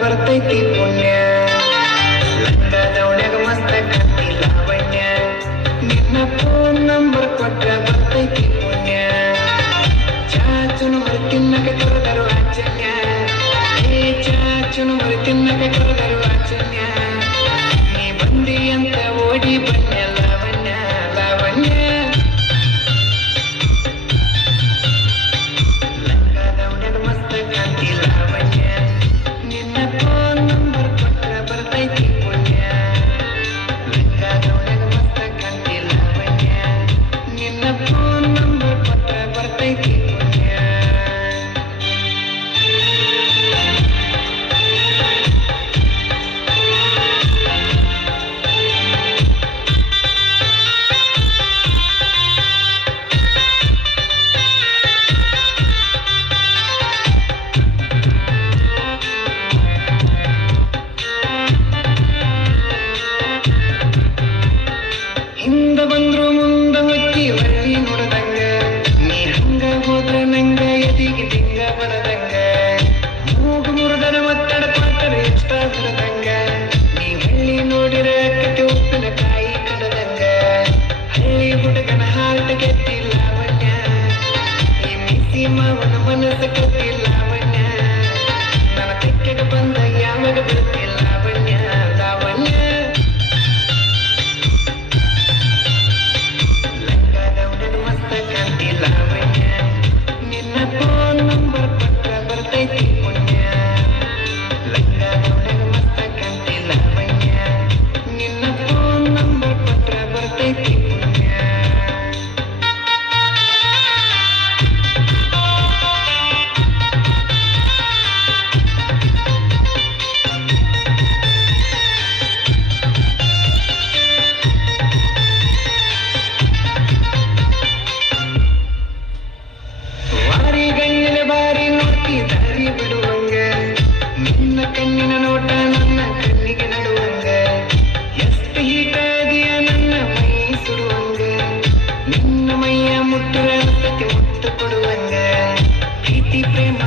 ಬರ್ತೈತಿ ಪುಣ್ಯ ಲಂಗದವನ್ಯಾಗ ಮಸ್ತ ಕತ್ತಿ ಲಾವಣ್ಯ ನಿನ್ನ ಫೋನ್ ನಂಬರ್ ಕೊಟ್ರ ಬರ್ತೈತಿ ಪುಣ್ಯ ಚಾಚುನು ಮರಿ ತಿನ್ನಕ ಕರೆದರು ಆಚನ್ಯ ಏ ಚಾಚುನು ಮರಿ ತಿನ್ನಕ ಕರೆದರು ಆಚನ್ಯ ನೀ ಬಂದಿ ಅಂತ ಓಡಿ ಬನ್ಯ ಲಾವಣ್ಯ ಲಾವಣ್ಯ ಲಂಗದವನ್ಯಾಗ ಮಸ್ತ ಕತ್ತಿ ಲಾವಣ್ಯ ನಿನ್ನ ಫೋನ್ ನಂಬರ್ ಕೊಟ್ರ ಬರ್ತೈತಿ ಪುಣ್ಯ ಲಂಗದವನ್ಯಾಗ ಮಸ್ತ ಕತ್ತಿ ಲಾವಣ್ಯ ನಿನ್ನ ಫೋನ್ ನಂಬರ್ ಕೊಟ್ರ ಬರ್ತೈತಿ ಪುಣ್ಯ ಹಿಂದ ಬಂದ್ರು ಮುಂದ ಮುಚ್ಚಿ ಹೊಳ್ಳಿ ನೋಡದಂಗ ನೀ ಹಂಗ ಹೋದ್ರ ನಂಗ ಎದಿಗೆ ದಿಂಗ ಬರದಂಗ ಮೂಗು ಮುರಿದನ ಒತ್ತಡ ಪಾತ್ರ ಎಷ್ಟ ಬರದಂಗ ನೀ ಹಳ್ಳಿ ನೋಡಿರ ಕಟ್ಟಿ ಉಪ್ಪಿನಕಾಯಿ ಕಡದಂಗ ಹಳ್ಳಿ ಹುಡುಗನ ಹಾರ್ಟ್ ಗೆದ್ದಿ ಲಾವಣ್ಯ ಈ ಮಿಸಿ ಮಾವನ ಮನಸ್ಸು ಕತ್ತಿ ಲಾವಣ್ಯ ನನ್ನ ತೆಕ್ಕೆಗೆ ಬಂದ ಯಾವಾಗ ಬಿಡುತ್ತಿ ಲಾವಣ್ಯ ಲಾವಣ್ಯ ಲಂಗದವನ್ಯಾಗ ಮಸ್ತ ಕತ್ತಿ ಲಾವಣ್ಯ ನಿನ್ನ ಫೋನ್ ನಂಬರ್ ಕೊಟ್ರ ಬರ್ತೈತಿ ಪುಣ್ಯ ಲಂಗದವನ್ಯಾಗ ಮಸ್ತ ಕತ್ತಿ ಲಾವಣ್ಯ ನಿನ್ನ ಫೋನ್ ನಂಬರ್ ಕೊಟ್ರ ಬರ್ತೈತಿ ಪುಣ್ಯ ವಾರಿ ಗಣ್ಣಿನ ಬಾರಿ ನೋಡ್ತಿ ದಾರಿ ಬಿಡುವಂಗ ನಿನ್ನ ಕಣ್ಣಿನ ನೋಟ ನನ್ನ ಕಣ್ಣಿಗೆ ನಡುವಂಗ ಎಷ್ಟು ಹೀಟಾದಿಯ ನನ್ನ ಮೈ ಸುಡುವಂಗ ನಿನ್ನ ಮೈಯ ಮುಟ್ಟುರ ಮುತ್ತು ಕೊಡುವಂಗ ಪ್ರೀತಿ ಪ್ರೇಮ